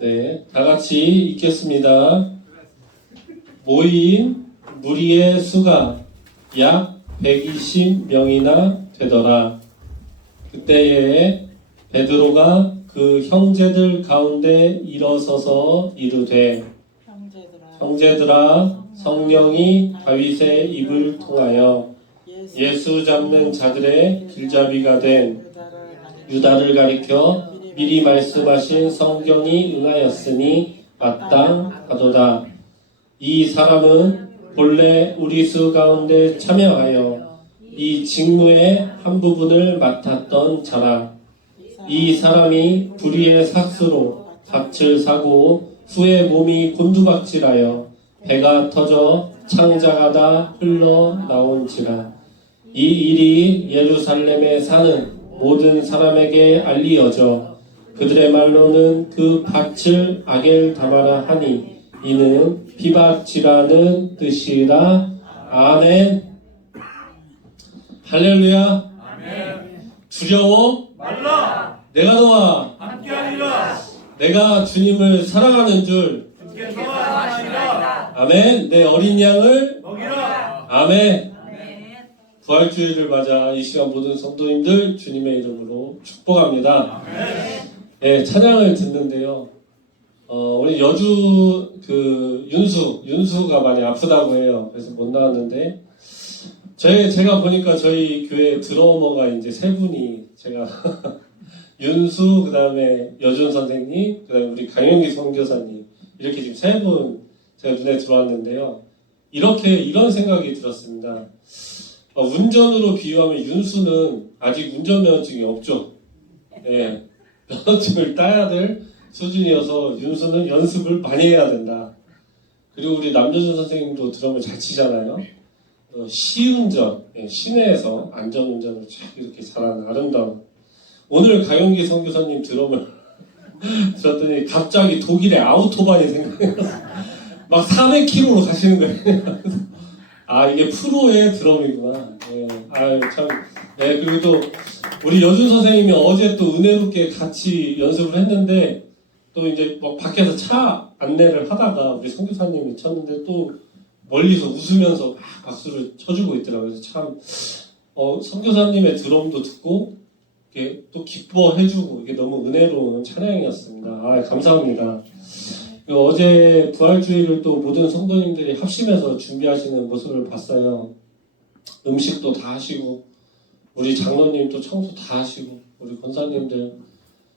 네, 다 같이 읽겠습니다. 모인 무리의 수가 약 120명이나 되더라. 그때에 베드로가 그 형제들 가운데 일어서서 이르되, 형제들아, 성령이 다윗의 입을 통하여 예수 잡는 자들의 길잡이가 된 유다를 가리켜 미리 말씀하신 성경이 응하였으니 마땅하도다. 이 사람은 본래 우리 수 가운데 참여하여 이 직무의 한 부분을 맡았던 자라. 이 사람이 불의의 삭수로 밭을 사고 후에 몸이 곤두박질하여 배가 터져 창자가 흘러나온지라. 이 일이 예루살렘에 사는 모든 사람에게 알리어져 그들의 말로는 그 밭을 아겔다마라 하니 이는 피밭이라는 뜻이라. 아멘. 할렐루야. 아멘. 두려워 말라. 내가 너와 함께하리라. 내가 주님을 사랑하는 줄. 주께서 사랑하시라. 아멘. 내 어린 양을 먹이라. 아멘. 부활주일을 맞아 이 시간 모든 성도님들 주님의 이름으로 축복합니다. 아멘. 네, 찬양을 듣는데요. 우리 여주 윤수가 많이 아프다고 해요. 그래서 못 나왔는데 제가 보니까 저희 교회 드러머가 이제 세 분이 제가 윤수, 그 다음에 여준 선생님, 그 다음에 우리 강영기 선교사님 이렇게 지금 세 분 제가 눈에 들어왔는데요. 이런 생각이 들었습니다. 운전으로 비유하면 윤수는 아직 운전면허증이 없죠. 예, 면허증을 따야 될 수준이어서 윤수는 연습을 많이 해야 된다. 그리고 우리 남여준 선생님도 드럼을 잘 치잖아요. 시운전, 시내에서 안전운전을 쫙 이렇게 잘하는 아름다운. 오늘 강영기 선교사님 드럼을 들었더니 갑자기 독일의 아우토반이 생각나서 막 400km로 가시는 거예요. 아, 이게 프로의 드럼이구나. 참. 그리고 또 우리 여준 선생님이 어제 또 은혜롭게 같이 연습을 했는데 또 이제 막 밖에서 차 안내를 하다가 우리 선교사님이 쳤는데 또 멀리서 웃으면서 막 박수를 쳐주고 있더라고요. 그래서 참 선교사님의 드럼도 듣고 이게 또 기뻐해주고 이게 너무 은혜로운 찬양이었습니다. 아, 감사합니다. 어제 부활주의를 또 모든 성도님들이 합심해서 준비하시는 모습을 봤어요. 음식도 다 하시고 우리 장로님도 청소 다 하시고 우리 권사님들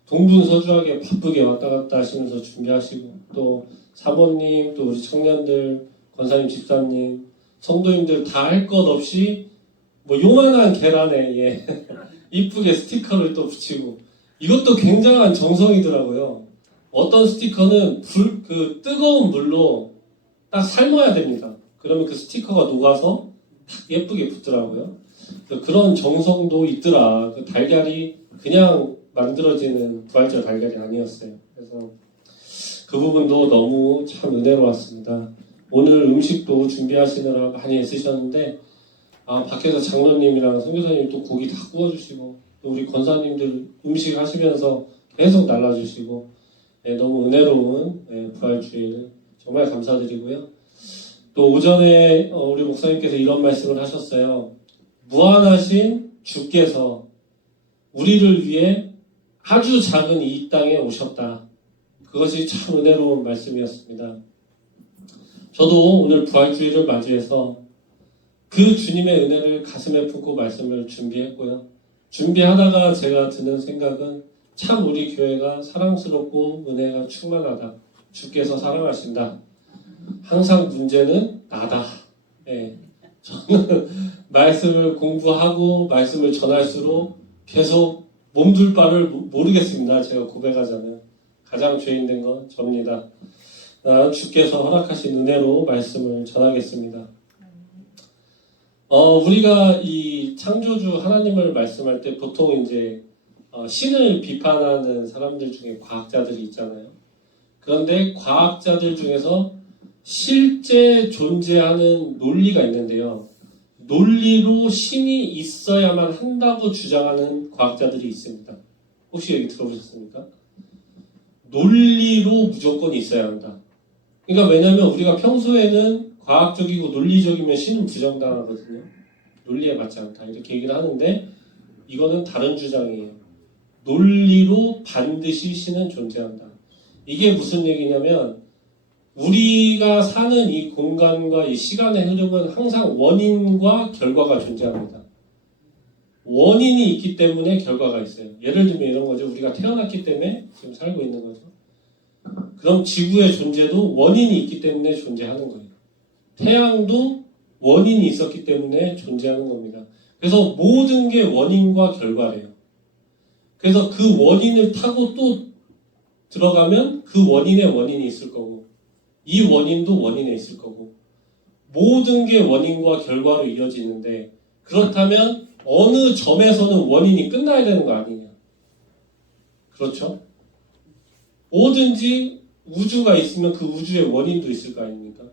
동분서주하게 바쁘게 왔다 갔다 하시면서 준비하시고 또 사모님 또 우리 청년들 권사님 집사님 성도님들 다 할 것 없이 뭐 요만한 계란에 이쁘게 스티커를 또 붙이고 이것도 굉장한 정성이더라고요. 어떤 스티커는 뜨거운 물로 딱 삶아야 됩니다. 그러면 그 스티커가 녹아서 딱 예쁘게 붙더라고요. 그런 정성도 있더라. 그 달걀이 그냥 만들어지는 부활절 달걀이 아니었어요. 그래서 그 부분도 너무 참 은혜로웠습니다. 오늘 음식도 준비하시느라 많이 애쓰셨는데 밖에서 장로님이랑 선교사님 또 고기 다 구워주시고 또 우리 권사님들 음식 하시면서 계속 날라주시고 너무 은혜로운 부활주일 정말 감사드리고요. 또 오전에 우리 목사님께서 이런 말씀을 하셨어요. 무한하신 주께서 우리를 위해 아주 작은 이 땅에 오셨다. 그것이 참 은혜로운 말씀이었습니다. 저도 오늘 부활주일을 맞이해서 그 주님의 은혜를 가슴에 품고 말씀을 준비했고요. 준비하다가 제가 드는 생각은 참 우리 교회가 사랑스럽고 은혜가 충만하다. 주께서 사랑하신다. 항상 문제는 나다. 저는 말씀을 공부하고 말씀을 전할수록 계속 몸둘 바를 모르겠습니다. 제가 고백하자면 가장 죄인된 건 접니다. 주께서 허락하신 은혜로 말씀을 전하겠습니다. 우리가 이 창조주 하나님을 말씀할 때 보통 이제 신을 비판하는 사람들 중에 과학자들이 있잖아요. 그런데 과학자들 중에서 실제 존재하는 논리가 있는데요. 논리로 신이 있어야만 한다고 주장하는 과학자들이 있습니다. 혹시 얘기 들어보셨습니까? 논리로 무조건 있어야 한다. 그러니까 왜냐하면 우리가 평소에는 과학적이고 논리적이면 신은 부정당하거든요. 논리에 맞지 않다 이렇게 얘기를 하는데 이거는 다른 주장이에요. 논리로 반드시 신은 존재한다. 이게 무슨 얘기냐면 우리가 사는 이 공간과 이 시간의 흐름은 항상 원인과 결과가 존재합니다. 원인이 있기 때문에 결과가 있어요. 예를 들면 이런 거죠. 우리가 태어났기 때문에 지금 살고 있는 거죠. 그럼 지구의 존재도 원인이 있기 때문에 존재하는 거예요. 태양도 원인이 있었기 때문에 존재하는 겁니다. 그래서 모든 게 원인과 결과래요. 그래서 그 원인을 타고 또 들어가면 그 원인에 원인이 있을 거고 이 원인도 원인에 있을 거고 모든 게 원인과 결과로 이어지는데 그렇다면 어느 점에서는 원인이 끝나야 되는 거 아니냐. 그렇죠? 뭐든지 우주가 있으면 그 우주에 원인도 있을 거 아닙니까?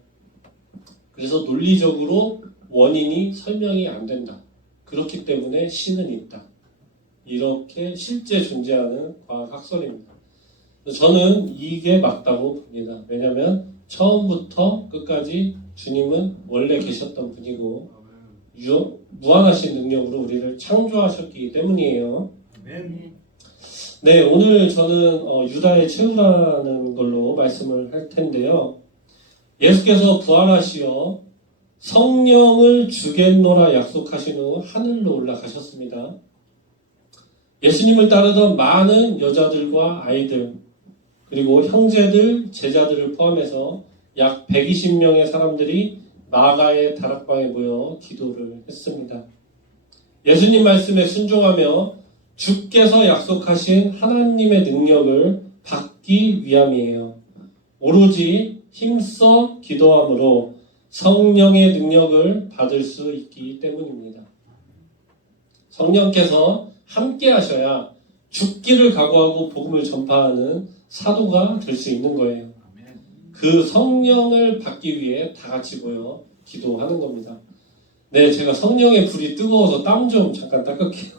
그래서 논리적으로 원인이 설명이 안 된다. 그렇기 때문에 신은 있다. 이렇게 실제 존재하는 과학학설입니다. 저는 이게 맞다고 봅니다. 왜냐하면 처음부터 끝까지 주님은 원래 계셨던 분이고 무한하신 능력으로 우리를 창조하셨기 때문이에요. 네, 오늘 저는 유다의 최후라는 걸로 말씀을 할 텐데요. 예수께서 부활하시어 성령을 주겠노라 약속하신 후 하늘로 올라가셨습니다. 예수님을 따르던 많은 여자들과 아이들 그리고 형제들, 제자들을 포함해서 약 120명의 사람들이 마가의 다락방에 모여 기도를 했습니다. 예수님 말씀에 순종하며 주께서 약속하신 하나님의 능력을 받기 위함이에요. 오로지 힘써 기도함으로 성령의 능력을 받을 수 있기 때문입니다. 성령께서 함께 하셔야 죽기를 각오하고 복음을 전파하는 사도가 될 수 있는 거예요. 그 성령을 받기 위해 다 같이 모여 기도하는 겁니다. 네, 제가 성령의 불이 뜨거워서 땀 좀 잠깐 닦을게요.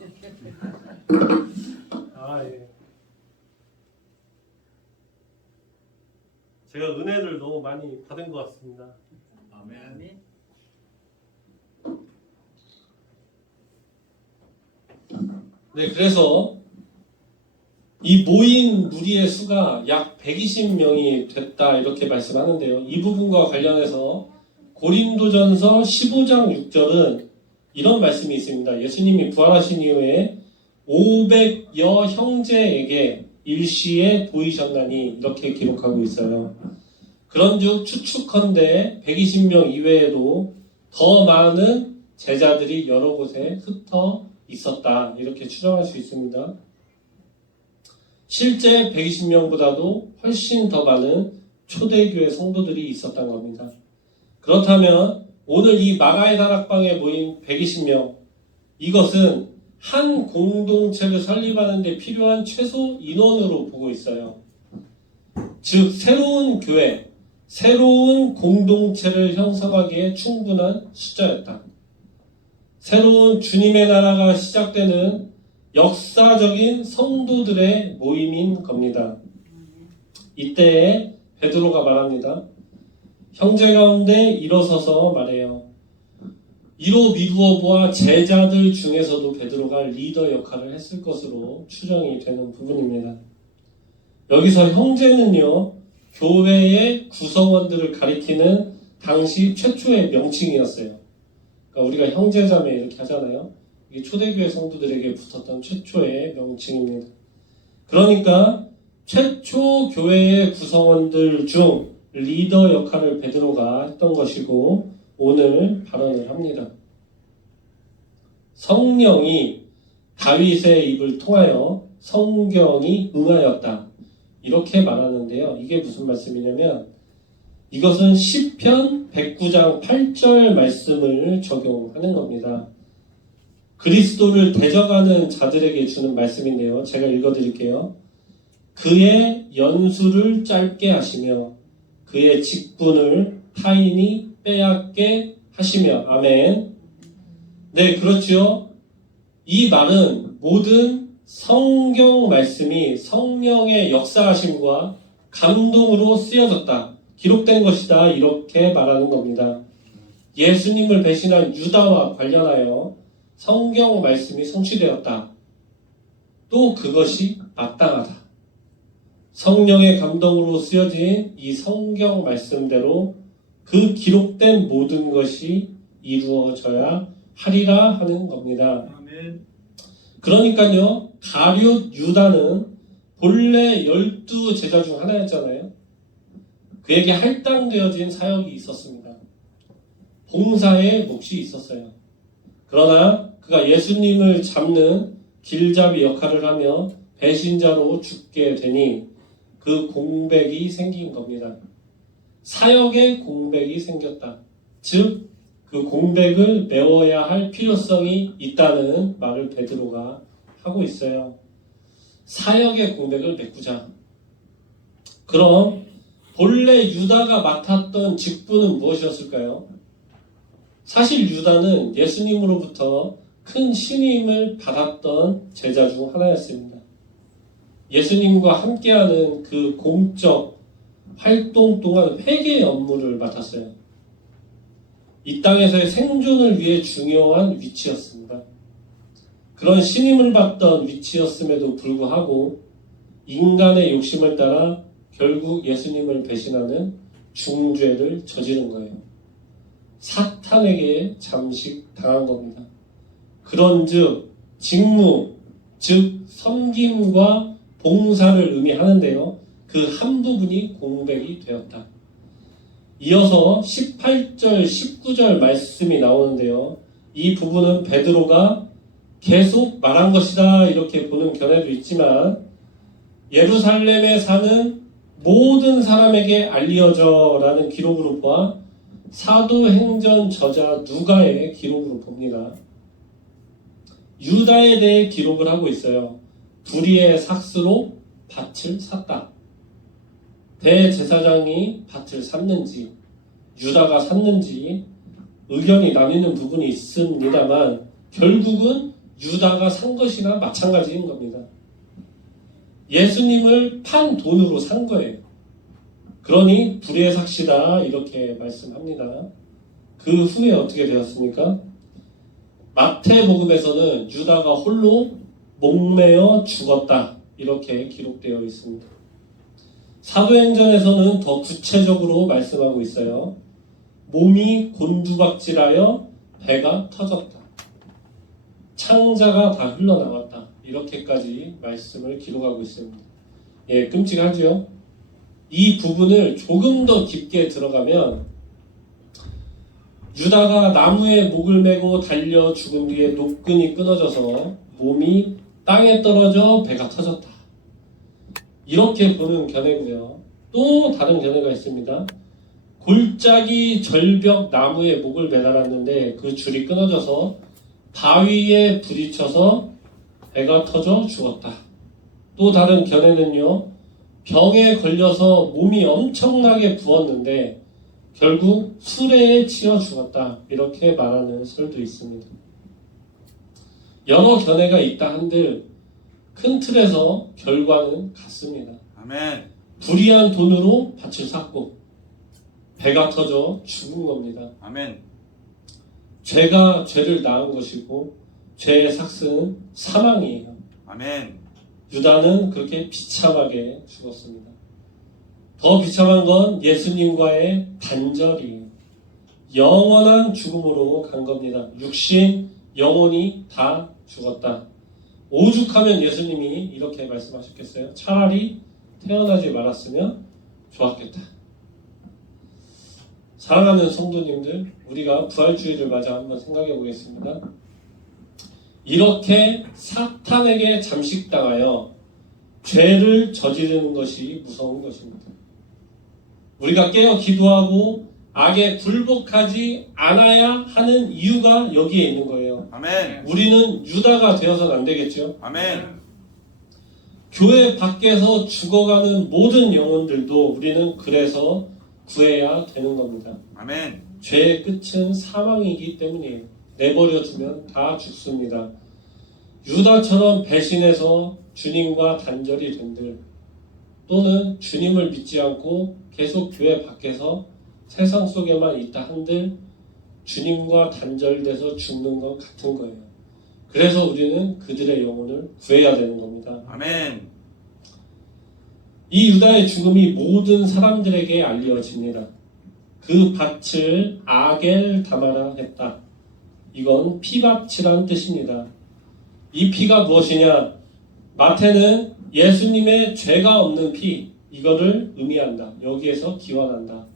예. 제가 은혜를 너무 많이 받은 것 같습니다. 아멘. 네, 그래서 이 모인 무리의 수가 약 120명이 됐다 이렇게 말씀하는데요. 이 부분과 관련해서 고린도전서 15장 6절은 이런 말씀이 있습니다. 예수님이 부활하신 이후에 500여 형제에게 일시에 보이셨나니 이렇게 기록하고 있어요. 그런즉 추측컨대 120명 이외에도 더 많은 제자들이 여러 곳에 흩어 있었다 이렇게 추정할 수 있습니다. 실제 120명보다도 훨씬 더 많은 초대교회 성도들이 있었던 겁니다. 그렇다면 오늘 이 마가의 다락방에 모인 120명 이것은 한 공동체를 설립하는 데 필요한 최소 인원으로 보고 있어요. 즉 새로운 교회, 새로운 공동체를 형성하기에 충분한 숫자였다. 새로운 주님의 나라가 시작되는 역사적인 성도들의 모임인 겁니다. 이때에 베드로가 말합니다. 형제 가운데 일어서서 말해요. 이로 미루어 보아 제자들 중에서도 베드로가 리더 역할을 했을 것으로 추정이 되는 부분입니다. 여기서 형제는요, 교회의 구성원들을 가리키는 당시 최초의 명칭이었어요. 그러니까 우리가 형제자매 이렇게 하잖아요. 이게 초대교회 성도들에게 붙었던 최초의 명칭입니다. 그러니까 최초 교회의 구성원들 중 리더 역할을 베드로가 했던 것이고 오늘 발언을 합니다. 성령이 다윗의 입을 통하여 성경이 응하였다. 이렇게 말하는데요. 이게 무슨 말씀이냐면 이것은 시편 109장 8절 말씀을 적용하는 겁니다. 그리스도를 대적하는 자들에게 주는 말씀인데요. 제가 읽어드릴게요. 그의 연수를 짧게 하시며 그의 직분을 타인이 빼앗게 하시며 아멘. 네, 그렇죠. 이 말은 모든 성경 말씀이 성령의 역사하심과 감동으로 쓰여졌다. 기록된 것이다. 이렇게 말하는 겁니다. 예수님을 배신한 유다와 관련하여 성경 말씀이 성취되었다. 또 그것이 마땅하다. 성령의 감동으로 쓰여진 이 성경 말씀대로 그 기록된 모든 것이 이루어져야 하리라 하는 겁니다. 아멘. 그러니까요, 가룟 유다는 본래 12제자 중 하나였잖아요. 그에게 할당되어진 사역이 있었습니다. 봉사의 몫이 있었어요. 그러나 그가 예수님을 잡는 길잡이 역할을 하며 배신자로 죽게 되니 그 공백이 생긴 겁니다. 사역의 공백이 생겼다. 즉, 그 공백을 메워야 할 필요성이 있다는 말을 베드로가 하고 있어요. 사역의 공백을 메꾸자. 그럼 본래 유다가 맡았던 직분은 무엇이었을까요? 사실 유다는 예수님으로부터 큰 신임을 받았던 제자 중 하나였습니다. 예수님과 함께하는 그 공적 활동 동안 회개 업무를 맡았어요. 이 땅에서의 생존을 위해 중요한 위치였습니다. 그런 신임을 받던 위치였음에도 불구하고 인간의 욕심을 따라 결국 예수님을 배신하는 중죄를 저지른 거예요. 사탄에게 잠식당한 겁니다. 그런즉 직무, 즉 섬김과 봉사를 의미하는데요. 그 한 부분이 공백이 되었다. 이어서 18절, 19절 말씀이 나오는데요. 이 부분은 베드로가 계속 말한 것이다 이렇게 보는 견해도 있지만 예루살렘에 사는 모든 사람에게 알려져 라는 기록으로 보아 사도행전 저자 누가의 기록으로 봅니다. 유다에 대해 기록을 하고 있어요. 불의의 삭스로 밭을 샀다. 대제사장이 밭을 샀는지 유다가 샀는지 의견이 나뉘는 부분이 있습니다만 결국은 유다가 산 것이나 마찬가지인 겁니다. 예수님을 판 돈으로 산 거예요. 그러니 불의의 삭시다 이렇게 말씀합니다. 그 후에 어떻게 되었습니까? 마태복음에서는 유다가 홀로 목매어 죽었다 이렇게 기록되어 있습니다. 사도행전에서는 더 구체적으로 말씀하고 있어요. 몸이 곤두박질하여 배가 터졌다. 창자가 다 흘러나왔다. 이렇게까지 말씀을 기록하고 있습니다. 예, 끔찍하죠? 이 부분을 조금 더 깊게 들어가면 유다가 나무에 목을 메고 달려 죽은 뒤에 노끈이 끊어져서 몸이 땅에 떨어져 배가 터졌다. 이렇게 보는 견해고요. 또 다른 견해가 있습니다. 골짜기 절벽 나무에 목을 매달았는데 그 줄이 끊어져서 바위에 부딪혀서 배가 터져 죽었다. 또 다른 견해는요. 병에 걸려서 몸이 엄청나게 부었는데 결국 수레에 치여 죽었다. 이렇게 말하는 설도 있습니다. 여러 견해가 있다 한들 큰 틀에서 결과는 같습니다. 아멘. 불의한 돈으로 밭을 샀고 배가 터져 죽은 겁니다. 아멘. 죄가 죄를 낳은 것이고 죄의 삭스는 사망이에요. 아멘. 유다는 그렇게 비참하게 죽었습니다. 더 비참한 건 예수님과의 단절이에요. 영원한 죽음으로 간 겁니다. 육신, 영혼이 다 죽었다. 오죽하면 예수님이 이렇게 말씀하셨겠어요? 차라리 태어나지 말았으면 좋았겠다. 사랑하는 성도님들, 우리가 부활주의를 맞아 한번 생각해 보겠습니다. 이렇게 사탄에게 잠식당하여 죄를 저지르는 것이 무서운 것입니다. 우리가 깨어 기도하고 악에 굴복하지 않아야 하는 이유가 여기에 있는 거예요. 아멘. 우리는 유다가 되어서는 안 되겠죠. 아멘. 교회 밖에서 죽어가는 모든 영혼들도 우리는 그래서 구해야 되는 겁니다. 아멘. 죄의 끝은 사망이기 때문이에요. 내버려 두면 다 죽습니다. 유다처럼 배신해서 주님과 단절이 된들, 또는 주님을 믿지 않고 계속 교회 밖에서 세상 속에만 있다 한들 주님과 단절돼서 죽는 것 같은 거예요. 그래서 우리는 그들의 영혼을 구해야 되는 겁니다. 아멘. 이 유다의 죽음이 모든 사람들에게 알려집니다. 그 밭을 아겔 다마라 했다. 이건 피밭이란 뜻입니다. 이 피가 무엇이냐? 마태는 예수님의 죄가 없는 피, 이거를 의미한다. 여기에서 기원한다.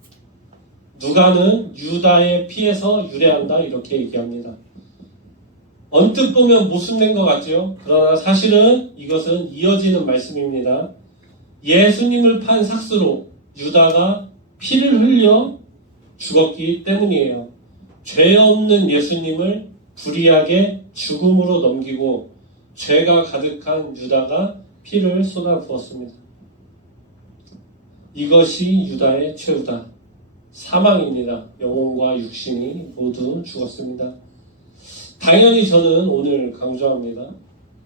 누가는 유다의 피에서 유래한다. 이렇게 얘기합니다. 언뜻 보면 모순된 것 같죠? 그러나 사실은 이것은 이어지는 말씀입니다. 예수님을 판 삭스로 유다가 피를 흘려 죽었기 때문이에요. 죄 없는 예수님을 불의하게 죽음으로 넘기고 죄가 가득한 유다가 피를 쏟아부었습니다. 이것이 유다의 최후다. 사망입니다. 영혼과 육신이 모두 죽었습니다. 당연히 저는 오늘 강조합니다.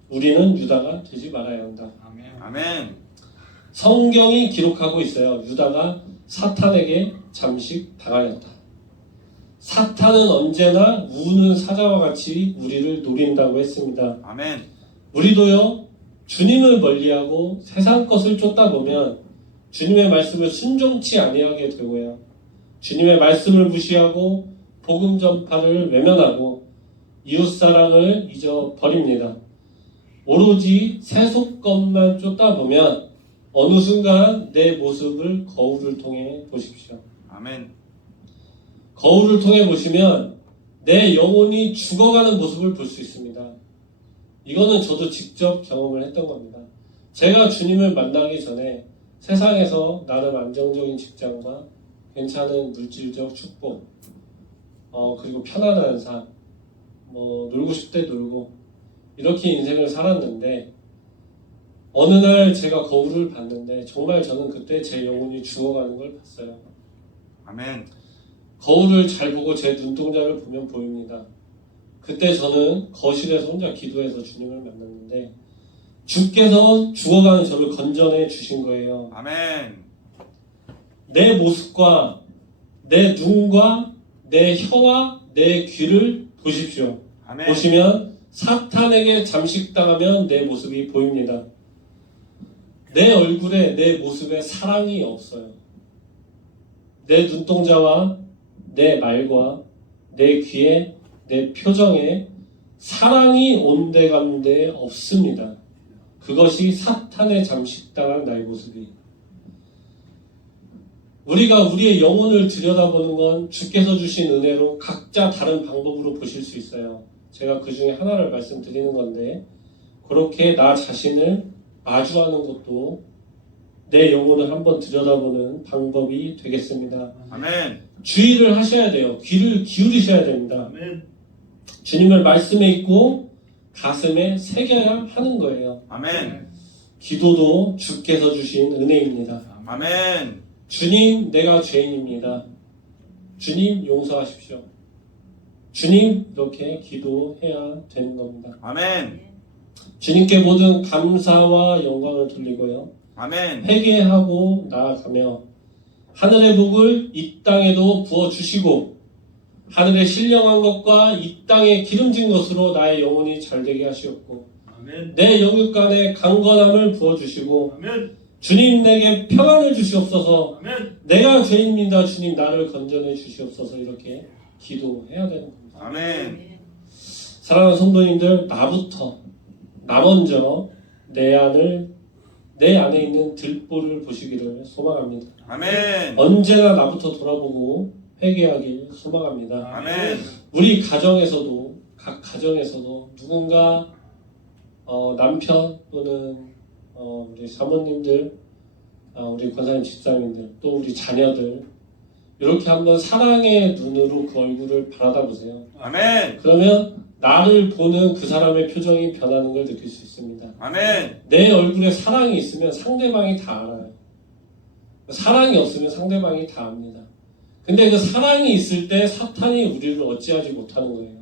우리는 유다가 되지 말아야 한다. 아멘. 성경이 기록하고 있어요. 유다가 사탄에게 잠식 당하였다. 사탄은 언제나 우는 사자와 같이 우리를 노린다고 했습니다. 아멘. 우리도요, 주님을 멀리하고 세상 것을 쫓다 보면 주님의 말씀을 순종치 아니하게 되고요. 주님의 말씀을 무시하고 복음 전파를 외면하고 이웃사랑을 잊어버립니다. 오로지 세속것만 쫓다 보면 어느 순간 내 모습을 거울을 통해 보십시오. 아멘. 거울을 통해 보시면 내 영혼이 죽어가는 모습을 볼 수 있습니다. 이거는 저도 직접 경험을 했던 겁니다. 제가 주님을 만나기 전에 세상에서 나름 안정적인 직장과 괜찮은 물질적 축복, 그리고 편안한 삶, 놀고 싶을 때 놀고 이렇게 인생을 살았는데 어느 날 제가 거울을 봤는데 정말 저는 그때 제 영혼이 죽어가는 걸 봤어요. 아멘. 거울을 잘 보고 제 눈동자를 보면 보입니다. 그때 저는 거실에서 혼자 기도해서 주님을 만났는데 주께서 죽어가는 저를 건져내 주신 거예요. 아멘. 내 모습과 내 눈과 내 혀와 내 귀를 보십시오. 아멘. 보시면 사탄에게 잠식당하면 내 모습이 보입니다. 내 얼굴에 내 모습에 사랑이 없어요. 내 눈동자와 내 말과 내 귀에 내 표정에 사랑이 온데간데 없습니다. 그것이 사탄에 잠식당한 나의 모습이. 우리가 우리의 영혼을 들여다보는 건 주께서 주신 은혜로 각자 다른 방법으로 보실 수 있어요. 제가 그 중에 하나를 말씀드리는 건데 그렇게 나 자신을 마주하는 것도 내 영혼을 한번 들여다보는 방법이 되겠습니다. 아멘. 주의를 하셔야 돼요. 귀를 기울이셔야 됩니다. 아멘. 주님을 말씀에 있고 가슴에 새겨야 하는 거예요. 아멘. 기도도 주께서 주신 은혜입니다. 아멘. 주님, 내가 죄인입니다. 주님, 용서하십시오. 주님, 이렇게 기도해야 되는 겁니다. 아멘. 주님께 모든 감사와 영광을 돌리고요. 아멘. 회개하고 나아가며 하늘의 복을 이 땅에도 부어주시고 하늘의 신령한 것과 이 땅의 기름진 것으로 나의 영혼이 잘되게 하시옵고 아멘. 내 영육간에 강건함을 부어주시고 아멘. 주님 내게 평안을 주시옵소서. 아멘. 내가 죄인입니다. 주님 나를 건져내 주시옵소서. 이렇게 기도해야 되는 겁니다. 아멘. 사랑하는 성도님들, 나 먼저 내 안에 있는 들보를 보시기를 소망합니다. 아멘. 언제나 나부터 돌아보고 회개하길 소망합니다. 아멘. 우리 가정에서도 각 가정에서도 누군가 남편 또는 우리 사모님들, 우리 권사님 집사님들, 또 우리 자녀들 이렇게 한번 사랑의 눈으로 그 얼굴을 바라다 보세요. 아멘. 그러면 나를 보는 그 사람의 표정이 변하는 걸 느낄 수 있습니다. 아멘. 내 얼굴에 사랑이 있으면 상대방이 다 알아요. 사랑이 없으면 상대방이 다 압니다. 근데 그 사랑이 있을 때 사탄이 우리를 어찌하지 못하는 거예요.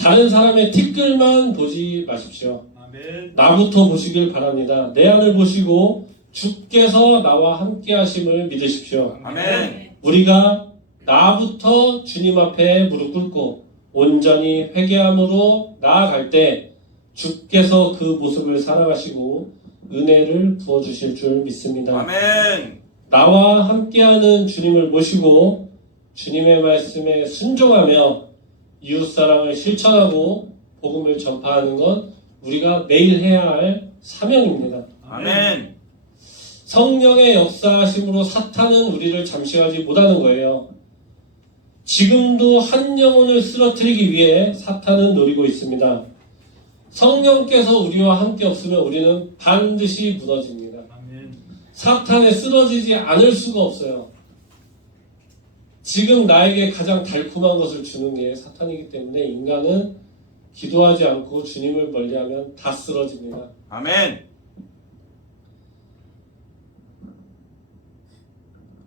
다른 사람의 티끌만 보지 마십시오. 아멘. 나부터 보시길 바랍니다. 내 안을 보시고 주께서 나와 함께 하심을 믿으십시오. 아멘. 우리가 나부터 주님 앞에 무릎 꿇고 온전히 회개함으로 나아갈 때 주께서 그 모습을 사랑하시고 은혜를 부어주실 줄 믿습니다. 아멘. 나와 함께하는 주님을 모시고 주님의 말씀에 순종하며 이웃사랑을 실천하고 복음을 전파하는 것 우리가 매일 해야 할 사명입니다. 아멘. 성령의 역사하심으로 사탄은 우리를 잠시하지 못하는 거예요. 지금도 한 영혼을 쓰러뜨리기 위해 사탄은 노리고 있습니다. 성령께서 우리와 함께 없으면 우리는 반드시 무너집니다. 아멘. 사탄에 쓰러지지 않을 수가 없어요. 지금 나에게 가장 달콤한 것을 주는 게 사탄이기 때문에 인간은 기도하지 않고 주님을 멀리하면 다 쓰러집니다. 아멘.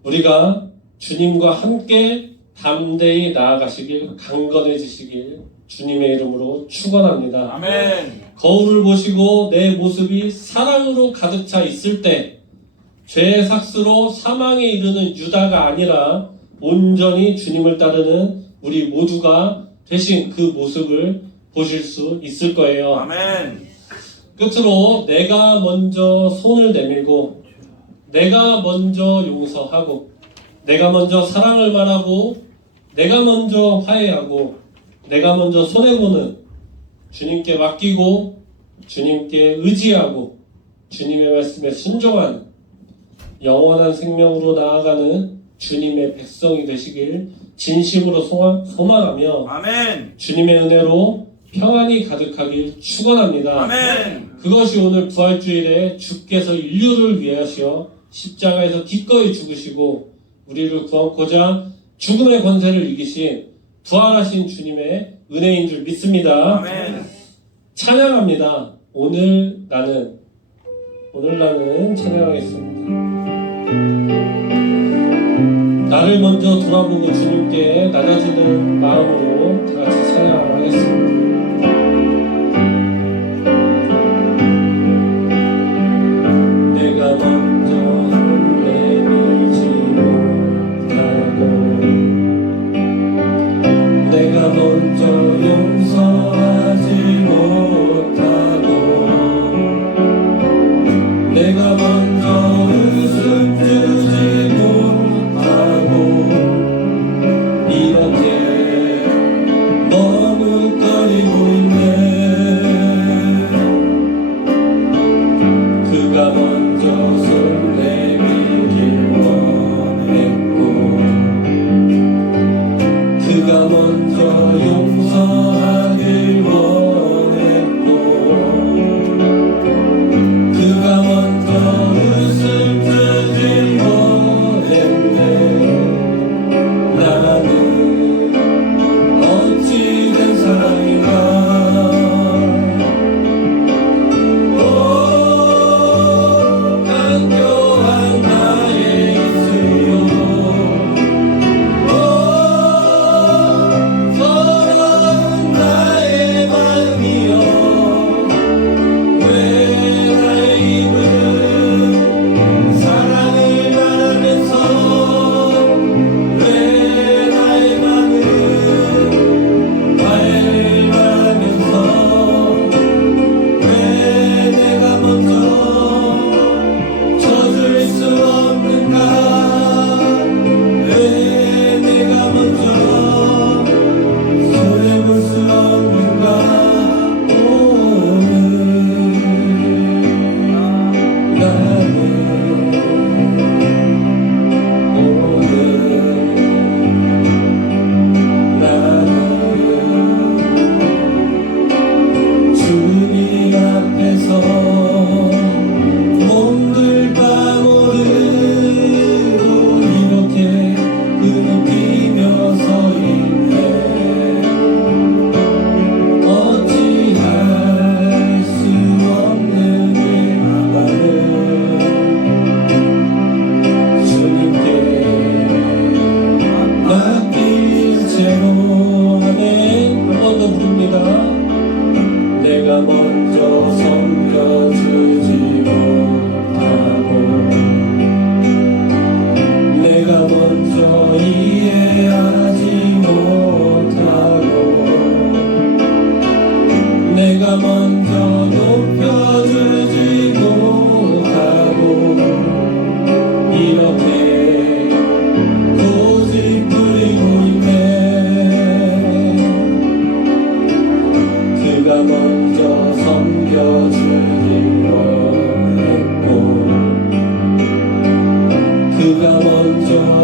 우리가 주님과 함께 담대히 나아가시길 강건해지시길 주님의 이름으로 축원합니다. 아멘. 거울을 보시고 내 모습이 사랑으로 가득 차 있을 때 죄의 삭스로 사망에 이르는 유다가 아니라 온전히 주님을 따르는 우리 모두가 되신 그 모습을 보실 수 있을 거예요. 아멘. 끝으로 내가 먼저 손을 내밀고 내가 먼저 용서하고 내가 먼저 사랑을 말하고 내가 먼저 화해하고 내가 먼저 손해보는 주님께 맡기고 주님께 의지하고 주님의 말씀에 순종하는 영원한 생명으로 나아가는 주님의 백성이 되시길 진심으로 소망하며 아멘. 주님의 은혜로 평안이 가득하길 축원합니다. 아멘. 그것이 오늘 부활주일에 주께서 인류를 위하여 십자가에서 기꺼이 죽으시고 우리를 구원코자 죽음의 권세를 이기신 부활하신 주님의 은혜인 줄 믿습니다. 아멘. 찬양합니다. 오늘 나는 찬양하겠습니다. 나를 먼저 돌아보고 주님께 낮아지는 마음으로 다 같이 찬양하겠습니다. 내가 먼저 손 내밀지 못하고 내가 먼저 용서하지 못하고 내가 먼저 웃음 주지 못하고 이렇게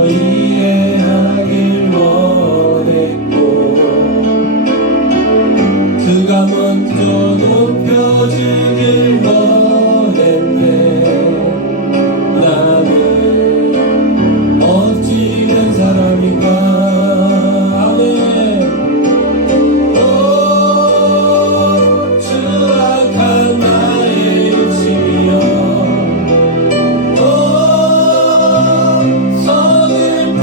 이해하길 원했고 그가 먼저 높여지길 원했네. 나는 어찌 된 사람인가. 아멘. 오 추악한 나의 욕심이여, 오 서글픈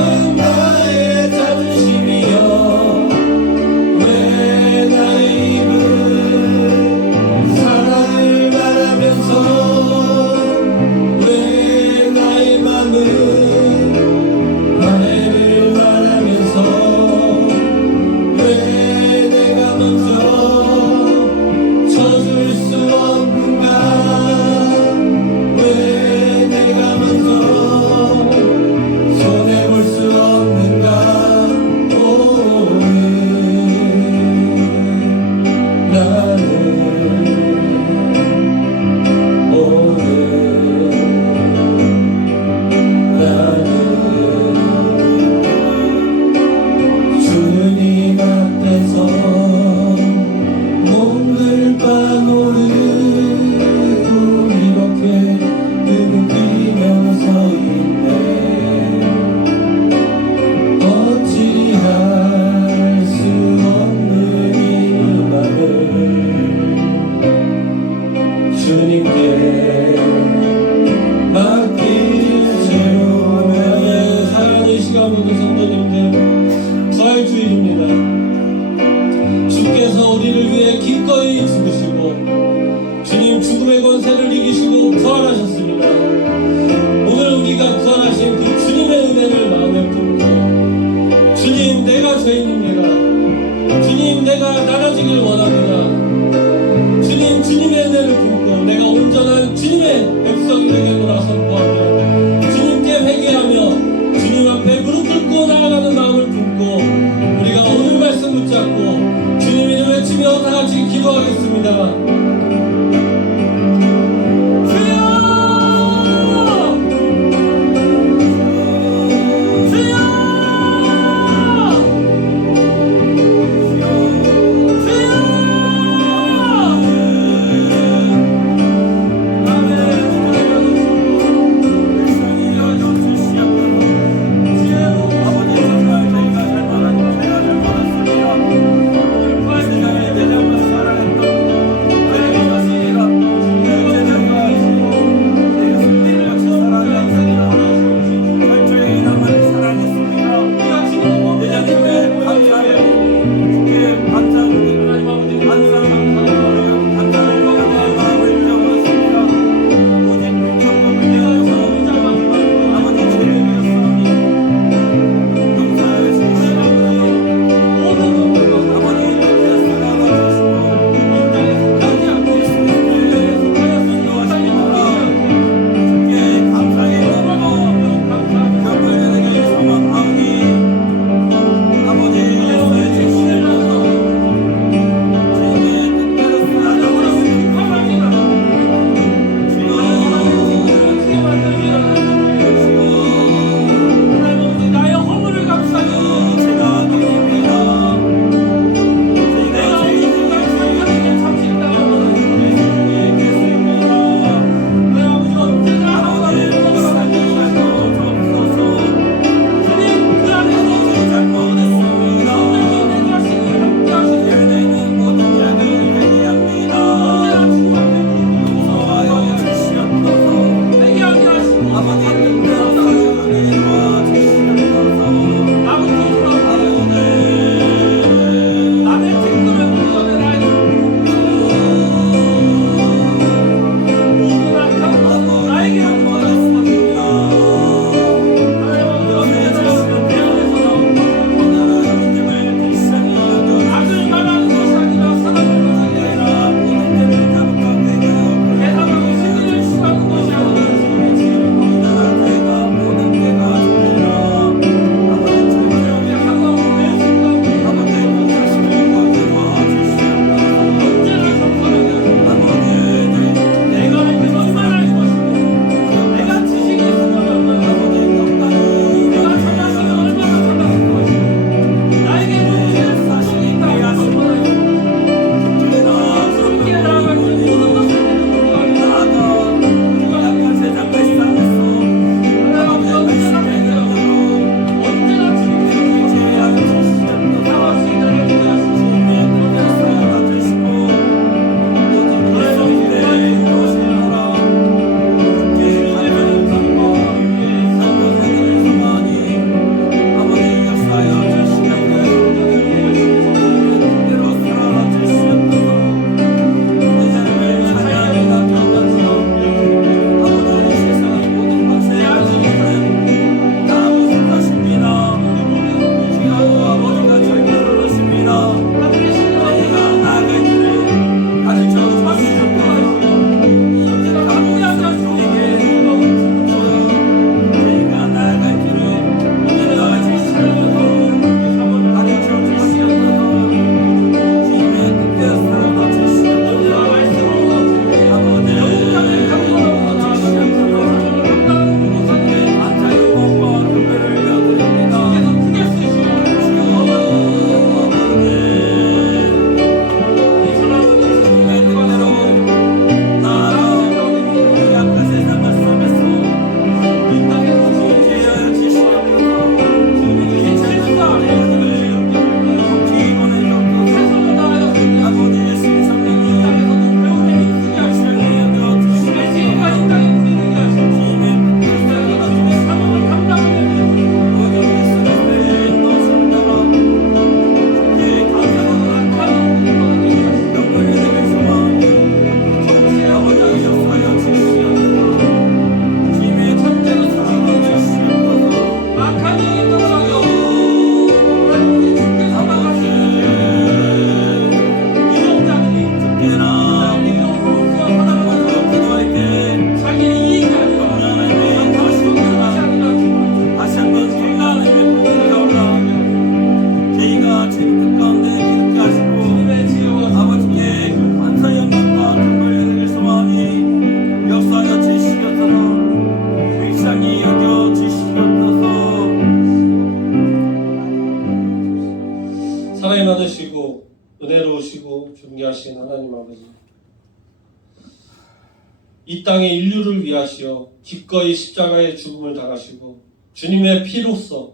이 땅의 인류를 위하시어 기꺼이 십자가의 죽음을 당하시고 주님의 피로써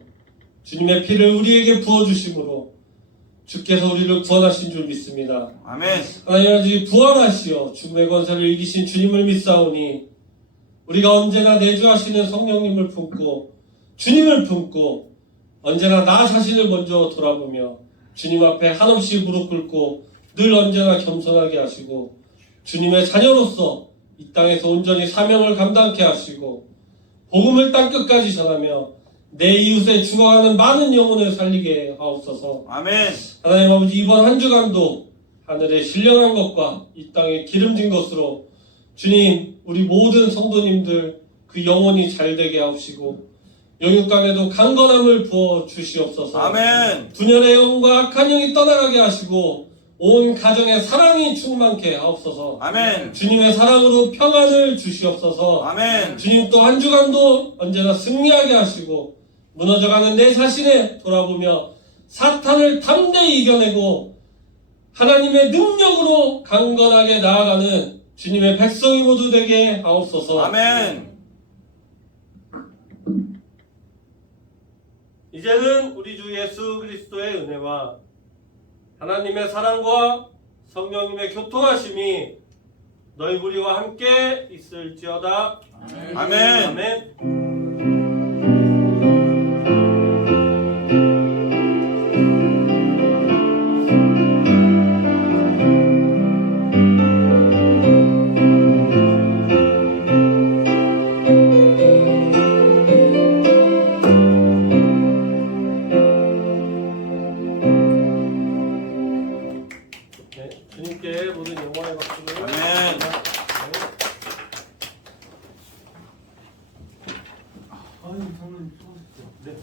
주님의 피를 우리에게 부어주심으로 주께서 우리를 구원하신 줄 믿습니다. 아멘. 하나님 아버지 부활하시어 죽음의 권세를 이기신 주님을 믿사오니 우리가 언제나 내주하시는 성령님을 품고 주님을 품고 언제나 나 자신을 먼저 돌아보며 주님 앞에 한없이 무릎 꿇고 늘 언제나 겸손하게 하시고 주님의 자녀로서 이 땅에서 온전히 사명을 감당케 하시고 복음을 땅끝까지 전하며 내 이웃에 죽어가는 많은 영혼을 살리게 하옵소서. 아멘. 하나님 아버지 이번 한 주간도 하늘에 신령한 것과 이 땅에 기름진 것으로 주님 우리 모든 성도님들 그 영혼이 잘되게 하옵시고 영육간에도 강건함을 부어 주시옵소서. 아멘. 분열의 영과 악한 영이 떠나가게 하시고 온 가정에 사랑이 충만케 하옵소서. 아멘. 주님의 사랑으로 평안을 주시옵소서. 아멘. 주님 또 한 주간도 언제나 승리하게 하시고 무너져가는 내 자신에 돌아보며 사탄을 담대히 이겨내고 하나님의 능력으로 강건하게 나아가는 주님의 백성이 모두 되게 하옵소서. 아멘. 이제는 우리 주 예수 그리스도의 은혜와 하나님의 사랑과 성령님의 교통하심이 너희 우리와 함께 있을지어다. 아멘. 아멘. 네, 주님께 모든 영광의 박수를. 아멘. 아유, 장로님 수고하셨죠. 네.